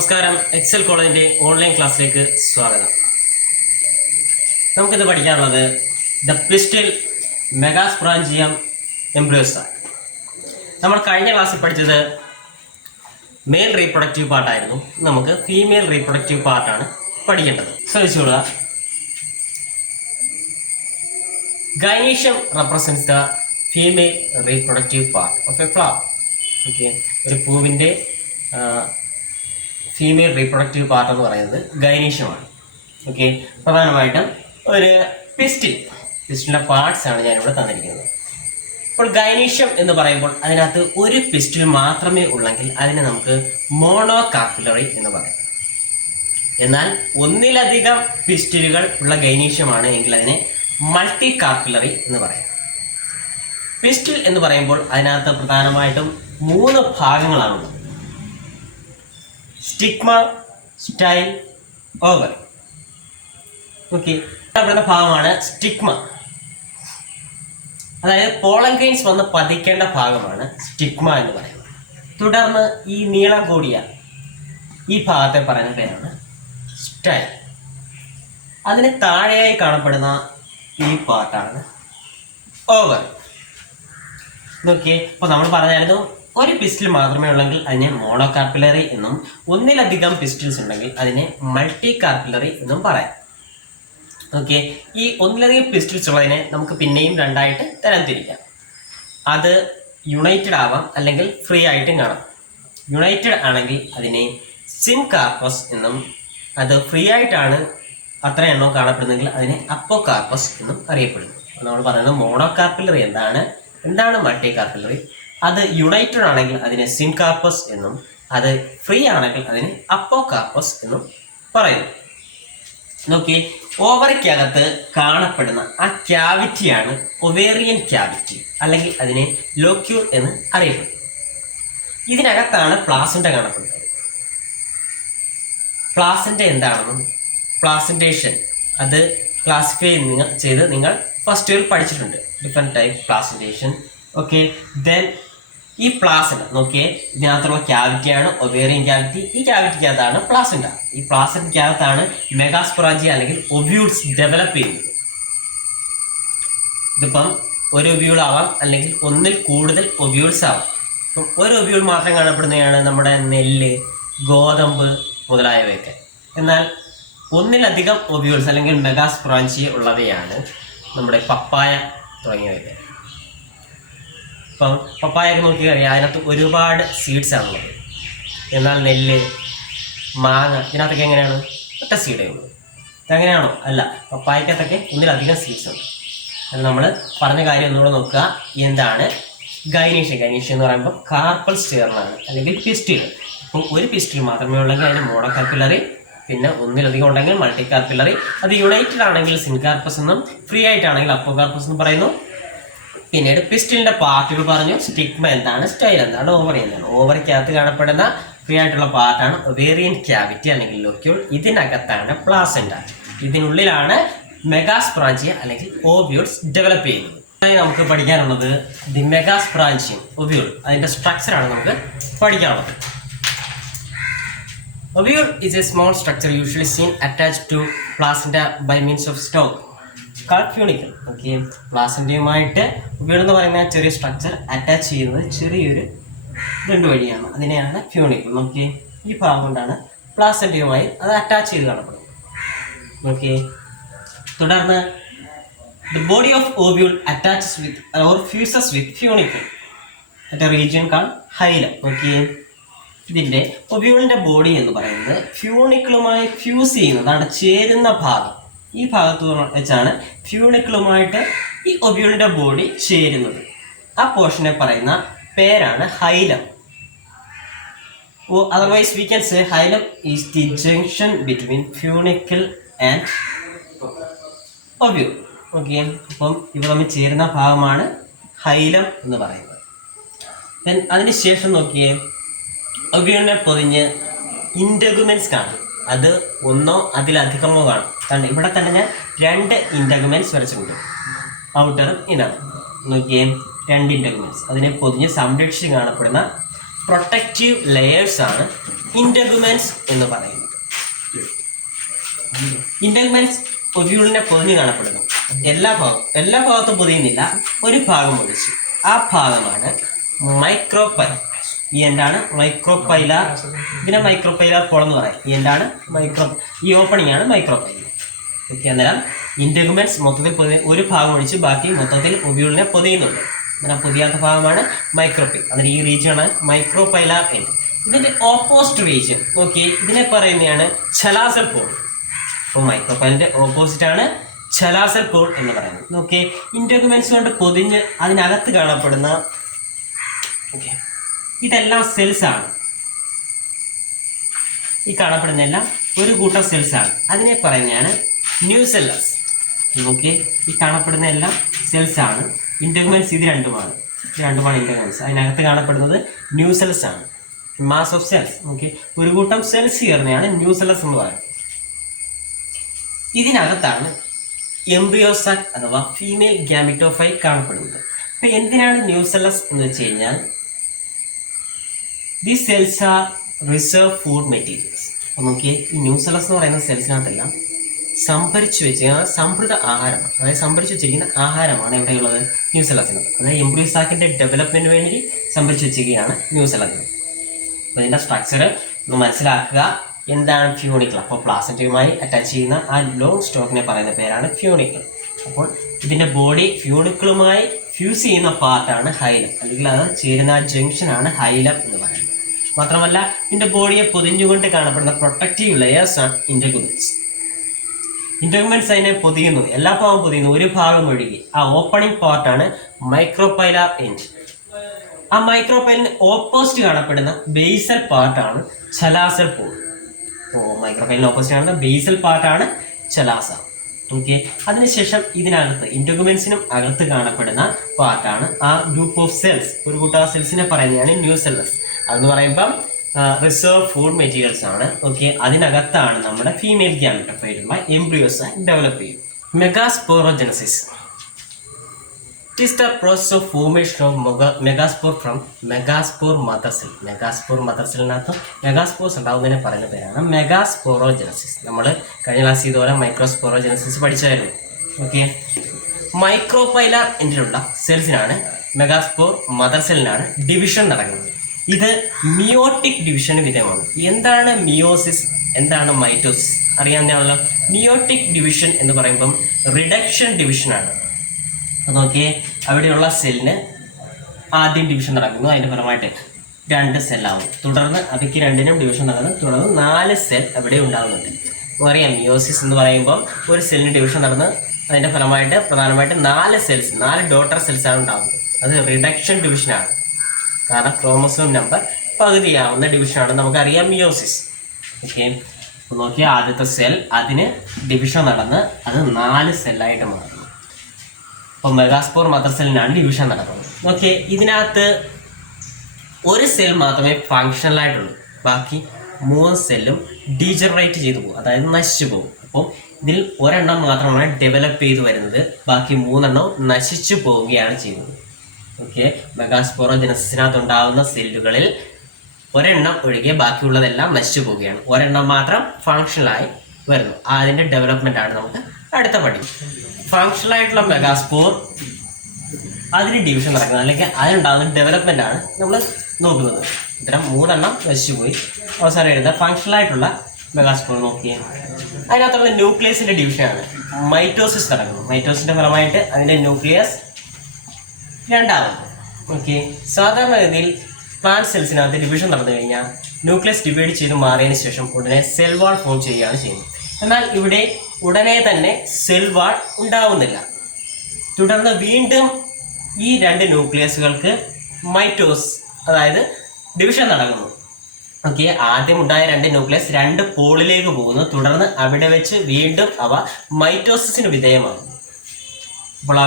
നമസ്കാരം. എക്സൽ കോളേജിൻ്റെ ഓൺലൈൻ ക്ലാസ്സിലേക്ക് സ്വാഗതം. നമുക്കിത് പഠിക്കാനുള്ളത് ദ പിസ്റ്റൽ മെഗാസ്പൊറാഞ്ചിയം എംബ്രിയോസ. നമ്മൾ കഴിഞ്ഞ ക്ലാസ്സിൽ പഠിച്ചത് മെയിൽ റീപ്രൊഡക്റ്റീവ് പാർട്ടായിരുന്നു. നമുക്ക് ഫീമെയിൽ റീപ്രൊഡക്റ്റീവ് പാർട്ടാണ് പഠിക്കേണ്ടത്. ശ്രദ്ധിച്ചോളുക. Gynoecium represents the female reproductive part of a flower. Okay, ഒരു പൂവിൻ്റെ ഫീമെയിൽ റീപ്രൊഡക്റ്റീവ് പാർട്ട് എന്ന് പറയുന്നത് ഗൈനീഷ്യമാണ്. ഓക്കെ, പ്രധാനമായിട്ടും ഒരു പിസ്റ്റിലിൻ്റെ പാർട്സ് ആണ് ഞാനിവിടെ തന്നിരിക്കുന്നത്. അപ്പോൾ ഗൈനീഷ്യം എന്ന് പറയുമ്പോൾ അതിനകത്ത് ഒരു പിസ്റ്റിൽ മാത്രമേ ഉള്ളെങ്കിൽ അതിനെ നമുക്ക് മോണോകാർപ്പിലറി എന്ന് പറയാം. എന്നാൽ ഒന്നിലധികം പിസ്റ്റിലുകൾ ഉള്ള ഗൈനീഷ്യമാണ് എങ്കിൽ അതിനെ മൾട്ടി കാർപ്പിലറി എന്ന് പറയാം. പിസ്റ്റിൽ എന്ന് പറയുമ്പോൾ അതിനകത്ത് പ്രധാനമായിട്ടും 3 ഭാഗങ്ങളാണുള്ളത്: സ്റ്റിഗ്മ, സ്റ്റൈൽ, ഓവറി. ഓക്കെ, പറയുന്ന ഭാഗമാണ് സ്റ്റിഗ്മ. അതായത് പോളൻ ഗ്രെയിൻസ് വന്ന് പതിക്കേണ്ട ഭാഗമാണ് സ്റ്റിഗ്മ എന്ന് പറയുന്നത്. തുടർന്ന് ഈ നീളം കൂടിയ ഈ ഭാഗത്തെ പറയുന്ന പേരാണ് സ്റ്റൈൽ. അതിന് താഴെയായി കാണപ്പെടുന്ന ഈ പാർട്ടാണ് ഓവർ. ഓക്കെ, അപ്പോൾ നമ്മൾ പറഞ്ഞായിരുന്നു ഒരു പിസ്റ്റിൽ മാത്രമേ ഉള്ളെങ്കിൽ അതിനെ മോണോകാർപ്പിലറി എന്നും ഒന്നിലധികം പിസ്റ്റിൽസ് ഉണ്ടെങ്കിൽ അതിനെ മൾട്ടി കാർപ്പിലറി എന്നും പറയാം. ഓക്കെ, ഈ ഒന്നിലധികം പിസ്റ്റിൽസ് ഉള്ളതിനെ നമുക്ക് പിന്നെയും 2ആയിട്ട് തരംതിരിക്കാം. അത് യുണൈറ്റഡ് ആവാം, അല്ലെങ്കിൽ ഫ്രീ ആയിട്ടും കാണാം. യുണൈറ്റഡ് ആണെങ്കിൽ അതിനെ സിൻകാർപ്പസ് എന്നും, അത് ഫ്രീ ആയിട്ടാണ് അത്ര എണ്ണം കാണപ്പെടുന്നെങ്കിൽ അതിനെ അപ്പോകാർപ്പസ് എന്നും അറിയപ്പെടുന്നു. നമ്മൾ പറയുന്നത് മോണോകാർപ്പിലറി എന്താണ് മൾട്ടി കാർപ്പിലറി. അത് യുണൈറ്റഡ് ആണെങ്കിൽ അതിനെ സിൻകാർപ്പസ് എന്നും, അത് ഫ്രീ ആണെങ്കിൽ അതിനെ അപ്പോകാർപ്പസ് എന്നും പറയുന്നു. നോക്കി, ഓവറിക്കകത്ത് കാണപ്പെടുന്ന ആ ക്യാവിറ്റിയാണ് ഒവേറിയൻ ക്യാവിറ്റി, അല്ലെങ്കിൽ അതിനെ ലോക്യൂൾ എന്ന് അറിയപ്പെടുന്നു. ഇതിനകത്താണ് പ്ലാസന്റ കാണപ്പെടുന്നത്. പ്ലാസന്റ എന്താണെന്നും പ്ലാസന്റേഷൻ അത് ക്ലാസിഫൈ ചെയ്ത് നിങ്ങൾ ഫസ്റ്റ് ഇയർ പഠിച്ചിട്ടുണ്ട്. Different type placentation. Okay, then ഈ പ്ലാസന്റ നോക്കിയേ, ഇതിനകത്തുള്ള ക്യാവിറ്റിയാണ് ഒവേറിയൻ ക്യാവിറ്റി. ഈ ക്യാവിറ്റിക്കകത്താണ് പ്ലാസന്റ. ഈ പ്ലാസന്റയ്ക്കകത്താണ് മെഗാസ്പൊറാഞ്ചിയ അല്ലെങ്കിൽ ഒബ്യൂൾസ് ഡെവലപ്പ് ചെയ്യുന്നത്. ഇതിപ്പം ഒരു ഒബ്യൂൾ ആവാം, അല്ലെങ്കിൽ ഒന്നിൽ കൂടുതൽ ഒബ്യൂൾസ് ആവാം. ഇപ്പം ഒരു ഒബ്യൂൾ മാത്രം കാണപ്പെടുന്നതാണ് നമ്മുടെ നെല്ല്, ഗോതമ്പ് മുതലായവയൊക്കെ. എന്നാൽ ഒന്നിലധികം ഒബ്യൂൾസ് അല്ലെങ്കിൽ മെഗാസ്പൊറാഞ്ചിയ ഉള്ളവയാണ് നമ്മുടെ പപ്പായ തുടങ്ങിയവയൊക്കെ. ഇപ്പം പപ്പായൊക്കെ നോക്കിക്കറിയാം, അതിനകത്ത് ഒരുപാട് സീഡ്സ് ആണുള്ളത്. എന്നാൽ നെല്ല്, മാങ്ങ ഇതിനകത്തൊക്കെ എങ്ങനെയാണ്? ഒറ്റ സീഡേ ഉള്ളൂ. ഇതെങ്ങനെയാണോ? അല്ല, പപ്പായക്കകത്തൊക്കെ ഒന്നിലധികം സീഡ്സ് ഉണ്ട്. അത് നമ്മൾ പറഞ്ഞ കാര്യം ഒന്നുകൂടെ നോക്കുക. എന്താണ് ഗൈനീഷ്യം എന്ന് പറയുമ്പോൾ കാർപ്പൽ സ്റ്റേറിനാണ്, അല്ലെങ്കിൽ പിസ്റ്റിൽ. ഇപ്പോൾ ഒരു പിസ്റ്റിൽ മാത്രമേ ഉള്ളെങ്കിൽ അതിന് മോണോകാർപ്പിലറി, പിന്നെ ഒന്നിലധികം ഉണ്ടെങ്കിൽ മൾട്ടി കാർപ്പിലറി. അത് യുണൈറ്റഡ് ആണെങ്കിൽ സിൻകാർപ്പസ് എന്നും, ഫ്രീ ആയിട്ടാണെങ്കിൽ അപ്പോകാർപ്പസ് എന്നും പറയുന്നു. പിന്നീട് പിസ്റ്റിലിന്റെ പാർട്ടുകൾ പറഞ്ഞു. സ്റ്റിഗ്മ എന്താണ്, സ്റ്റൈൽ എന്താണ്, ഓവറി എന്താണ്. ഓവറിക്കകത്ത് കാണപ്പെടുന്ന ഫ്രീ ആയിട്ടുള്ള പാർട്ടാണ് ഒവേറിയൻ ക്യാവിറ്റി അല്ലെങ്കിൽ ലോക്യൂൾ. ഇതിനകത്താണ് പ്ലാസന്റ. ഇതിനുള്ളിലാണ് മെഗാസ്പൊറാഞ്ചിയ അല്ലെങ്കിൽ ഓവ്യൂൾസ് ഡെവലപ്പ് ചെയ്യുന്നത്. നമുക്ക് പഠിക്കാനുള്ളത് ദി മെഗാസ്പൊറാഞ്ചിയം ഒവ്യൂൾ. അതിന്റെ സ്ട്രക്ചറാണ് നമുക്ക് പഠിക്കാനുള്ളത്. Ovule is a small structure usually seen attached to placenta by means of stalk called funicle. Okay, പ്ലാസന്റയുമായിട്ട് ഒവ്യൂൾ എന്ന് പറയുന്ന ചെറിയ സ്ട്രക്ചർ അറ്റാച്ച് ചെയ്യുന്നത് ചെറിയൊരു രണ്ട് വഴിയാണ്. അതിനെയാണ് ഫ്യൂണിക്കിൾ. നമുക്ക് ഈ ഭാഗം കൊണ്ടാണ് പ്ലാസന്റയുമായി അത് അറ്റാച്ച് ചെയ്ത് കാണപ്പെടുന്നത്. ഓക്കെ, തുടർന്ന് the body of ovule attaches with or fuses with funicle at a region called hilum. Okay, ഇതിൻ്റെ ഒവ്യൂളിൻ്റെ ബോഡി എന്ന് പറയുന്നത് ഫ്യൂണിക്കിളുമായി ഫ്യൂസ് ചെയ്യുന്നതാണ്, ചേരുന്ന ഭാഗം. ഈ ഭാഗത്ത് വെച്ചാണ് ഫ്യൂണിക്കിളുമായിട്ട് ഈ ഒവ്യൂളിൻ്റെ ബോഡി ചേരുന്നത്. ആ പോർഷനെ പറയുന്ന പേരാണ് ഹൈലം. Otherwise we can say ഹൈലം is the junction between funicle and ovule. Okay, അപ്പം ഇവ തമ്മിൽ ചേരുന്ന ഭാഗമാണ് ഹൈലം എന്ന് പറയുന്നത്. ദെൻ അതിന് ശേഷം നോക്കിയേ, ഒവ്യൂളിനെ പൊതിഞ്ഞ് ഇൻറ്റഗുമെന്റ്സ് കാണും. അത് ഒന്നോ അതിലധികമോ കാണും. കാരണം ഇവിടെ തന്നെ ഞാൻ 2 ഇൻറ്റഗുമെന്റ്സ് വരച്ചിട്ടുണ്ട്, ഔട്ടറും ഇന്നറും. നോക്കിയേ, 2 ഇൻറ്റഗുമെന്റ്സ്. അതിനെ പൊതിഞ്ഞ് സംരക്ഷിച്ച് കാണപ്പെടുന്ന പ്രൊട്ടക്റ്റീവ് ലെയേഴ്സാണ് ഇന്റഗുമെന്റ്സ് എന്ന് പറയുന്നത്. ഇന്റഗുമെന്റ്സ് ഒവ്യൂളിനെ പൊതിഞ്ഞ് കാണപ്പെടുന്നു. എല്ലാ ഭാഗത്തും പൊതിയുന്നില്ല, ഒരു ഭാഗം ഒഴിച്ച്. ആ ഭാഗമാണ് മൈക്രോപൈല. ഈ എന്താണ് മൈക്രോപൈലാർ. ഇതിനെ മൈക്രോപൈലാർ പോൾ എന്ന് പറയും. ഈ എന്താണ് ഈ ഓപ്പണിംഗ് ആണ് മൈക്രോപൈല. ഓക്കെ, അന്നേരം ഇന്റഗുമെന്റ്സ് മൊത്തത്തിൽ ഒരു ഭാഗം ഒഴിച്ച് ബാക്കി മൊത്തത്തിൽ ഒവ്യൂളിനെ പൊതിയുന്നുണ്ട്. അന്നേരം പൊതിയാത്ത ഭാഗമാണ് മൈക്രോപൈല. അന്നേരം ഈ റീജിയനാണ് മൈക്രോപൈലാർ എൻഡ്. ഇതിന്റെ ഓപ്പോസിറ്റ് റീജിയൻ ഓക്കെ, ഇതിനെ പറയുന്നതാണ് ചലാസൽ പോൾ. അപ്പോൾ മൈക്രോപൈലിന്റെ ഓപ്പോസിറ്റ് ആണ് ചലാസൽ പോൾ എന്ന് പറയുന്നത്. ഓക്കെ, ഇന്റഗുമെന്റ്സ് കൊണ്ട് പൊതിഞ്ഞ് അതിനകത്ത് കാണപ്പെടുന്ന ഓക്കെ ഇതെല്ലാം സെൽസ് ആണ്. ഈ കാണപ്പെടുന്ന എല്ലാം ഒരു കൂട്ടം സെൽസ് ആണ്. അതിനെ പറയുന്നതാണ് ന്യൂസെല്ലസ്. ഓക്കെ, ഈ കാണപ്പെടുന്ന എല്ലാം സെൽസ് ആണ്. ഇന്റഗുമെന്റ്സ് ഇത് രണ്ടുമാണ് ഇന്റഗുമെന്റ്സ്. അതിനകത്ത് കാണപ്പെടുന്നത് ന്യൂസെല്ലസ് ആണ്. Mass of cells. ഓക്കെ, ഒരു കൂട്ടം സെൽസ് ചേർന്നെയാണ് ന്യൂസെല്ലസ് എന്ന് പറയുന്നത്. ഇതിനകത്താണ് എംബ്രിയോസാക് അഥവാ ഫീമെയിൽ ഗ്യാമിറ്റോഫൈറ്റ് കാണപ്പെടുന്നത്. അപ്പൊ എന്തിനാണ് ന്യൂസെല്ലസ് എന്ന് വെച്ച് കഴിഞ്ഞാൽ these cells are reserve food materials. അപ്പം നോക്കിയേ, ഈ ന്യൂസെല്ലസ് എന്ന് പറയുന്ന സെൽസിനകത്തെല്ലാം സംഭരിച്ചു വെച്ചിരിക്കുന്ന സമൃദ്ധ ആഹാരമാണ്. അതായത് സംഭരിച്ചു വെച്ചിരിക്കുന്ന ആഹാരമാണ് എവിടെയുള്ളത്? ന്യൂസെല്ലസിനകത്ത്. അതായത് എംബ്രിയോസാക്കിന്റെ ഡെവലപ്മെന്റിന് വേണ്ടി സംഭരിച്ചു വെച്ചിരിക്കുകയാണ് ന്യൂസെല്ലസിന്. അപ്പോൾ ഇതിന്റെ സ്ട്രക്ചർ ഒന്ന് മനസ്സിലാക്കുക. എന്താണ് ഫ്യൂണിക്കിൾ? അപ്പോൾ പ്ലാസന്റയുമായി അറ്റാച്ച് ചെയ്യുന്ന ആ ലോങ് സ്റ്റോക്കിനെ പറയുന്ന പേരാണ് ഫ്യൂണിക്കിൾ. അപ്പോൾ ഇതിന്റെ ബോഡി ഫ്യൂണിക്കിളുമായി ഫ്യൂസ് ചെയ്യുന്ന പാർട്ടാണ് ഹൈലം, അല്ലെങ്കിൽ അത് ചേരുന്ന ജംഗ്ഷനാണ് ഹൈലം എന്ന് പറയുന്നത്. മാത്രമല്ല ഇതിന്റെ ബോഡിയെ പൊതിഞ്ഞുകൊണ്ട് കാണപ്പെടുന്ന പ്രൊട്ടക്റ്റീവ് ലെയേഴ്സ് ആണ് ഇന്റഗുമെന്റ്സ്. ഇന്റഗുമെന്റ്സ് അതിനെ പൊതിയുന്നു, എല്ലാ ഭാഗവും പൊതിയുന്നു, ഒരു ഭാഗം ഒഴികെ. ആ ഓപ്പണിംഗ് പാർട്ടാണ് മൈക്രോപൈലാർ എൻഡ്. ആ മൈക്രോപൈലിന് ഓപ്പോസിറ്റ് കാണപ്പെടുന്ന ബേസൽ പാർട്ടാണ് ചലാസൽ പോൾ. മൈക്രോപൈലിന് ഓപ്പോസിറ്റ് കാണുന്ന ബേസൽ പാർട്ടാണ് ചലാസ. ഓക്കെ, അതിനുശേഷം ഇതിനകത്ത് ഇന്റഗുമെന്റ്സിനും അകത്ത് കാണപ്പെടുന്ന പാർട്ടാണ് ആ ഗ്രൂപ്പ് ഓഫ് സെൽസ്. ഒരു കൂട്ടം സെൽസിനെ പറയുന്നതാണ് ന്യൂസെല്ലസ്. അതെന്ന് പറയുമ്പം റിസർവ് ഫുഡ് മെറ്റീരിയൽസ് ആണ്. ഓക്കെ, അതിനകത്താണ് നമ്മുടെ ഫീമെയിൽ ഗ്യാമറ്റോഫൈറ്റുള്ള എംബ്രിയോസ് ഡെവലപ്പ് ചെയ്യും. Megasporogenesis. It is the process of formation of megaspore from megaspore mother cell. megaspore mother cellനകത്ത് മെഗാസ്പോർസ് ഉണ്ടാകുന്നതിനെ പറയുന്ന പേരാണ് മെഗാസ്പോറോജനസിസ്. നമ്മൾ കഴിഞ്ഞ ക്ലാസ് ഇതുപോലെ മൈക്രോസ്പോറോജനസിസ് പഠിച്ചായിരുന്നു. ഓക്കെ, മൈക്രോപൈലാർ എൻഡിലുള്ള സെൽസിനാണ് മെഗാസ്പോർ മദർ സെല്ലിനാണ് ഡിവിഷൻ നടക്കുന്നത്. ഇത് മിയോട്ടിക് ഡിവിഷന് വിധേയമാണ്. എന്താണ് മിയോസിസ്, എന്താണ് മൈറ്റോസിസ് അറിയാവുന്നതാണല്ലോ. മിയോട്ടിക് ഡിവിഷൻ എന്ന് പറയുമ്പം റിഡക്ഷൻ ഡിവിഷനാണ്. നോക്കിയേ, അവിടെയുള്ള സെല്ലിന് ആദ്യം ഡിവിഷൻ നടക്കുന്നു. അതിൻ്റെ ഫലമായിട്ട് 2 സെല്ലാവും. തുടർന്ന് അവയ്ക്ക് രണ്ടിനും ഡിവിഷൻ നടന്നു. തുടർന്ന് 4 സെൽ അവിടെ ഉണ്ടാകുന്നുണ്ട്. അറിയാം, മിയോസിസ് എന്ന് പറയുമ്പോൾ ഒരു സെല്ലിന് ഡിവിഷൻ നടന്ന് അതിൻ്റെ ഫലമായിട്ട് പ്രധാനമായിട്ട് 4 സെൽസ്, 4 ഡോട്ടർ സെൽസാണ് ഉണ്ടാകുന്നത്. അത് റിഡക്ഷൻ ഡിവിഷനാണ്. കാരണം ക്രോമസോം നമ്പർ പകുതിയാവുന്ന ഡിവിഷനാണ് നമുക്കറിയാം മിയോസിസ്. ഓക്കെ, നോക്കിയാൽ ആദ്യത്തെ സെൽ അതിന് ഡിവിഷൻ നടന്ന് അത് 4 സെല്ലായിട്ട് മാറുന്നു. അപ്പോൾ മെഗാസ്പോർ മദർ സെല്ലിനാണ് ഡിവിഷൻ നടക്കുന്നത്. ഓക്കെ, ഇതിനകത്ത് ഒരു സെൽ മാത്രമേ ഫങ്ഷണൽ ആയിട്ടുള്ളൂ. ബാക്കി 3 സെല്ലും ഡീജനറേറ്റ് ചെയ്തു പോകും, അതായത് നശിച്ചു പോകും. അപ്പോൾ ഇതിൽ ഒരെണ്ണം മാത്രമാണ് ഡെവലപ്പ് ചെയ്ത് വരുന്നത്, ബാക്കി 3 എണ്ണവും നശിച്ചു പോവുകയാണ് ചെയ്യുന്നത്. ഓക്കെ, മെഗാസ്പോറോജനസിനകത്ത് ഉണ്ടാകുന്ന സെല്ലുകളിൽ ഒരെണ്ണം ഒഴികെ ബാക്കിയുള്ളതെല്ലാം നശിച്ചു പോവുകയാണ്. ഒരെണ്ണം മാത്രം ഫങ്ഷണലായി വരുന്നു. അതിൻ്റെ ഡെവലപ്മെൻ്റ് ആണ് നമുക്ക് അടുത്ത പടി. ഫങ്ഷണൽ ആയിട്ടുള്ള മെഗാസ്പോർ അതിന് ഡിവിഷൻ നടക്കുന്നത്, അല്ലെങ്കിൽ അതിനുണ്ടാകുന്ന ഡെവലപ്മെൻ്റ് ആണ് നമ്മൾ നോക്കുന്നത്. ഇത്തരം 3 എണ്ണം നശിച്ചുപോയി. അവസാനം എഴുതുക ഫങ്ഷണൽ ആയിട്ടുള്ള മെഗാസ്പോർ. നോക്കിയാൽ അതിനകത്തുള്ള ന്യൂക്ലിയസിൻ്റെ ഡിവിഷനാണ് മൈറ്റോസിസ് നടക്കുന്നത്. മൈറ്റോസിൻ്റെ ഫലമായിട്ട് അതിൻ്റെ ന്യൂക്ലിയസ് 2 ഓക്കെ, സാധാരണഗതിയിൽ പ്ലാന്റ് സെൽസിനകത്ത് ഡിവിഷൻ നടന്നു കഴിഞ്ഞാൽ ന്യൂക്ലിയസ് ഡിവൈഡ് ചെയ്ത് മാറിയതിന് ശേഷം ഉടനെ സെൽ വാൾ ഫോം ചെയ്യുകയാണ് ചെയ്യുന്നത്. എന്നാൽ ഇവിടെ ഉടനെ തന്നെ സെൽ വാൾ ഉണ്ടാവുന്നില്ല. തുടർന്ന് വീണ്ടും ഈ 2 ന്യൂക്ലിയസുകൾക്ക് മൈറ്റോസ്, അതായത് ഡിവിഷൻ നടക്കുന്നു. ഓക്കെ, ആദ്യം ഉണ്ടായ 2 ന്യൂക്ലിയസ് 2 പോളിലേക്ക് പോകുന്നു. തുടർന്ന് അവിടെ വെച്ച് വീണ്ടും അവ മൈറ്റോസിന് വിധേയമാകുന്നു. അപ്പോൾ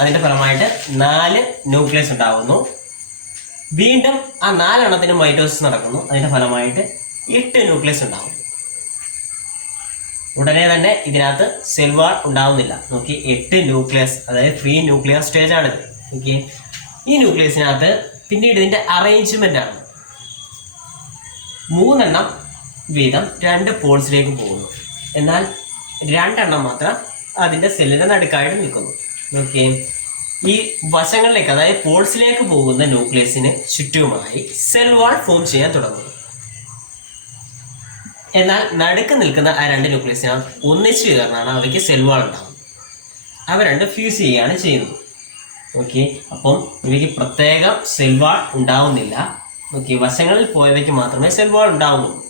അതിൻ്റെ ഫലമായിട്ട് 4 ന്യൂക്ലിയസ് ഉണ്ടാകുന്നു. വീണ്ടും ആ 4 എണ്ണത്തിന് മൈറ്റോസിസ് നടക്കുന്നു. അതിൻ്റെ ഫലമായിട്ട് 8 ന്യൂക്ലിയസ് ഉണ്ടാകുന്നു. ഉടനെ തന്നെ ഇതിനകത്ത് സെൽ വാൾ ഉണ്ടാവുന്നില്ല. നോക്കി, 8 ന്യൂക്ലിയസ്, അതായത് ഫ്രീ ന്യൂക്ലിയർ സ്റ്റേജ് ആണ്. ഓക്കെ, ഈ ന്യൂക്ലിയസിനകത്ത് പിന്നീട് ഇതിൻ്റെ അറേഞ്ച്മെൻ്റ് ആണ്. 3 വീതം 2 പോൾസിലേക്ക് പോകുന്നു. എന്നാൽ 2 മാത്രം അതിൻ്റെ സെല്ലിൻ്റെ നടുക്കായിട്ട് നിൽക്കുന്നു. ഓക്കെ, ഈ വശങ്ങളിലേക്ക് അതായത് പോൾസിലേക്ക് പോകുന്ന ന്യൂക്ലിയസിന് ചുറ്റുമായി സെൽ വാൾ ഫോം ചെയ്യാൻ തുടങ്ങുന്നു. എന്നാൽ നടുക്ക് നിൽക്കുന്ന ആ 2 ന്യൂക്ലിയസിനാണ് ഒന്നിച്ചു ചേർന്നാണ് അവയ്ക്ക് സെൽ വാൾ ഉണ്ടാകുന്നത്. അവ 2 ഫ്യൂസ് ചെയ്യുകയാണ് ചെയ്യുന്നത്. ഓക്കെ, അപ്പം ഇവയ്ക്ക് പ്രത്യേകം സെൽ വാൾ ഉണ്ടാവുന്നില്ല. ഓക്കെ, വശങ്ങളിൽ പോയവയ്ക്ക് മാത്രമേ സെൽ വാൾ ഉണ്ടാവുന്നുള്ളൂ.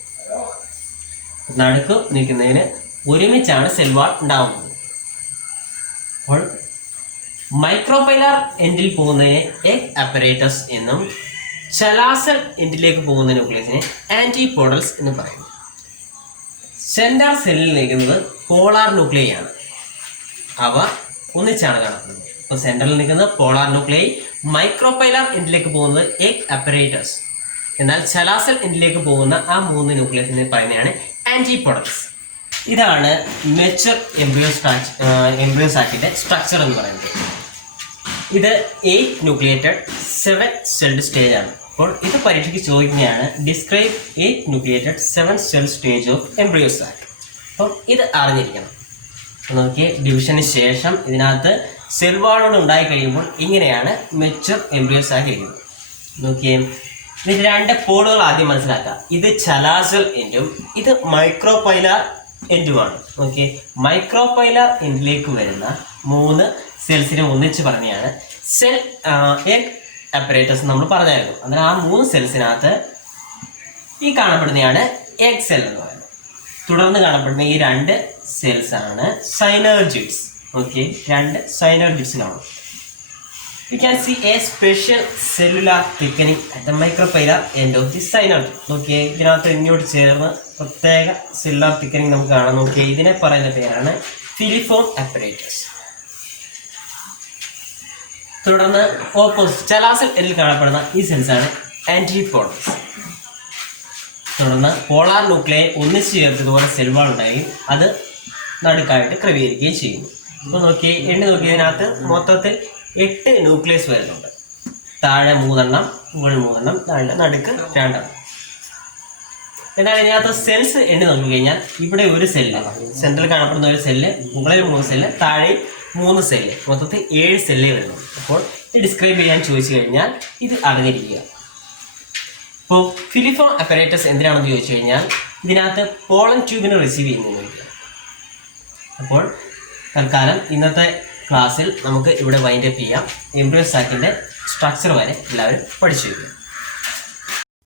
നടുക്ക് നിൽക്കുന്നതിന് ഒരുമിച്ചാണ് സെൽ വാൾ ഉണ്ടാവുന്നത്. അപ്പോൾ മൈക്രോപൈലാർ എൻഡിൽ പോകുന്നതിനെ എഗ് അപ്പറേറ്റസ് എന്നും ചലാസൽ എൻഡിലേക്ക് പോകുന്ന ന്യൂക്ലിയസിനെ ആൻറ്റിപോഡൽസ് എന്നും പറയുന്നു. സെൻട്രൽ സെല്ലിൽ നിൽക്കുന്നത് പോളാർ ന്യൂക്ലിയൈ ആണ്. അവ ഒന്നിച്ചാണ് കാണപ്പെടുന്നത്. അപ്പോൾ സെൻട്രലിൽ നിൽക്കുന്ന പോളാർ ന്യൂക്ലിയൈ, മൈക്രോപൈലാർ എൻഡിലേക്ക് പോകുന്നത് എഗ് അപ്പറേറ്റസ്. എന്നാൽ ചലാസൽ എൻഡിലേക്ക് പോകുന്ന ആ 3 ന്യൂക്ലിയസിനെ പറയുന്നതാണ് ആൻറ്റിപോഡൽസ്. ഇതാണ് മെച്ചർ എംബ്രിയോ സാക്കിൻ്റെ സ്ട്രക്ചർ എന്ന് പറയുന്നത്. ഇത് 8 ന്യൂക്ലിയേറ്റഡ് 7 സെൽഡ് സ്റ്റേജ് ആണ്. അപ്പോൾ ഇത് പരീക്ഷയ്ക്ക് ചോദിക്കുന്നതാണ്, describe 8 nucleated 7 cell stage of embryo sac. അപ്പം ഇത് അറിഞ്ഞിരിക്കണം. നോക്കിയേ, ഡിവിഷന് ശേഷം ഇതിനകത്ത് സെൽ വാളോട് ഉണ്ടായി കഴിയുമ്പോൾ ഇങ്ങനെയാണ് മെച്ചർ എംബ്രിയോ സാക്ക് ഇരിക്കുന്നത്. നോക്കിയേ, ഇതിൻ്റെ 2 പോളുകൾ ആദ്യം മനസ്സിലാക്കുക. ഇത് ചലാസൽ എൻഡും ഇത് മൈക്രോപൈലാർ എൻഡുമാണ്. ഓക്കെ, മൈക്രോപൈലാർ എൻഡിലേക്ക് വരുന്ന 3 സെൽസിനെ ഒന്നിച്ച് പറഞ്ഞാണ് സെൽ എഗ് അപ്പറേറ്റസ് നമ്മൾ പറഞ്ഞായിരുന്നു. അതിന് ആ 3 സെൽസിനകത്ത് ഈ കാണപ്പെടുന്നതാണ് എഗ് സെൽ എന്ന് പറയുന്നത്. തുടർന്ന് കാണപ്പെടുന്ന ഈ 2 സെൽസാണ് സൈനർജിഡ്സ്. ഓക്കെ, 2 സൈനർജിഡ്സിനാണ്. You can see a special cellular thickening at the micropylar end of the synoid. നോക്കിയേ, ഇതിനകത്ത് ഇങ്ങോട്ട് ചേർന്ന് പ്രത്യേക സെല്ലുലാർ തിക്കനിങ് നമുക്ക് കാണാം. നോക്കിയേ, ഇതിനെ പറയുന്ന പേരാണ് ഫിലിഫോം അപ്പറേറ്റസ്. തുടർന്ന് ഓപ്പോസിറ്റ് ചലാസൽ എല്ലിൽ കാണപ്പെടുന്ന ഈ സെൽസാണ് ആൻറ്റിപോഡൽസ്. തുടർന്ന് പോളാർ ന്യൂക്ലിയൈ ഒന്നിച്ച് ചേർത്തതുപോലെ സെൽ വാൾ ഉണ്ടായി അത് നടുക്കായിട്ട് ക്രമീകരിക്കുകയും ചെയ്യുന്നു. അപ്പോൾ നോക്കിയേ, നോക്കിയേ, ഇതിനകത്ത് മൊത്തത്തിൽ 8 ന്യൂക്ലിയസ് വരുന്നുണ്ട്. താഴെ 3 മുകളിൽ 3 താഴെ നടുക്ക് 2. എന്നാൽ ഇതിനകത്ത് സെൽസ് നോക്കിക്കഴിഞ്ഞാൽ ഇവിടെ ഒരു സെല്ല്, സെൻട്രൽ കാണപ്പെടുന്ന ഒരു സെല്ല്, മുകളിൽ 3 സെല്ല്, താഴെ 3 സെല്ല്, മൊത്തത്തിൽ 7 സെല്ലേ വരുന്നുണ്ട്. അപ്പോൾ ഇത് ഡിസ്ക്രൈബ് ചെയ്യാൻ ചോദിച്ചു കഴിഞ്ഞാൽ ഇത് അറിഞ്ഞിരിക്കുക. ഇപ്പോൾ ഫിലിഫോം അപ്പറേറ്റസ് എന്തിനാണെന്ന് ചോദിച്ചു കഴിഞ്ഞാൽ ഇതിനകത്ത് പോളൻ ട്യൂബിനെ റിസീവ് ചെയ്യുന്നു. അപ്പോൾ തൽക്കാലം ഇന്നത്തെ ക്ലാസ്സിൽ നമുക്ക് ഇവിടെ വൈൻഡപ്പ് ചെയ്യാം. എംബ്രിയോ സാക്കിൻ്റെ സ്ട്രക്ചർ വരെ എല്ലാവരും പഠിച്ചു വയ്ക്കുക.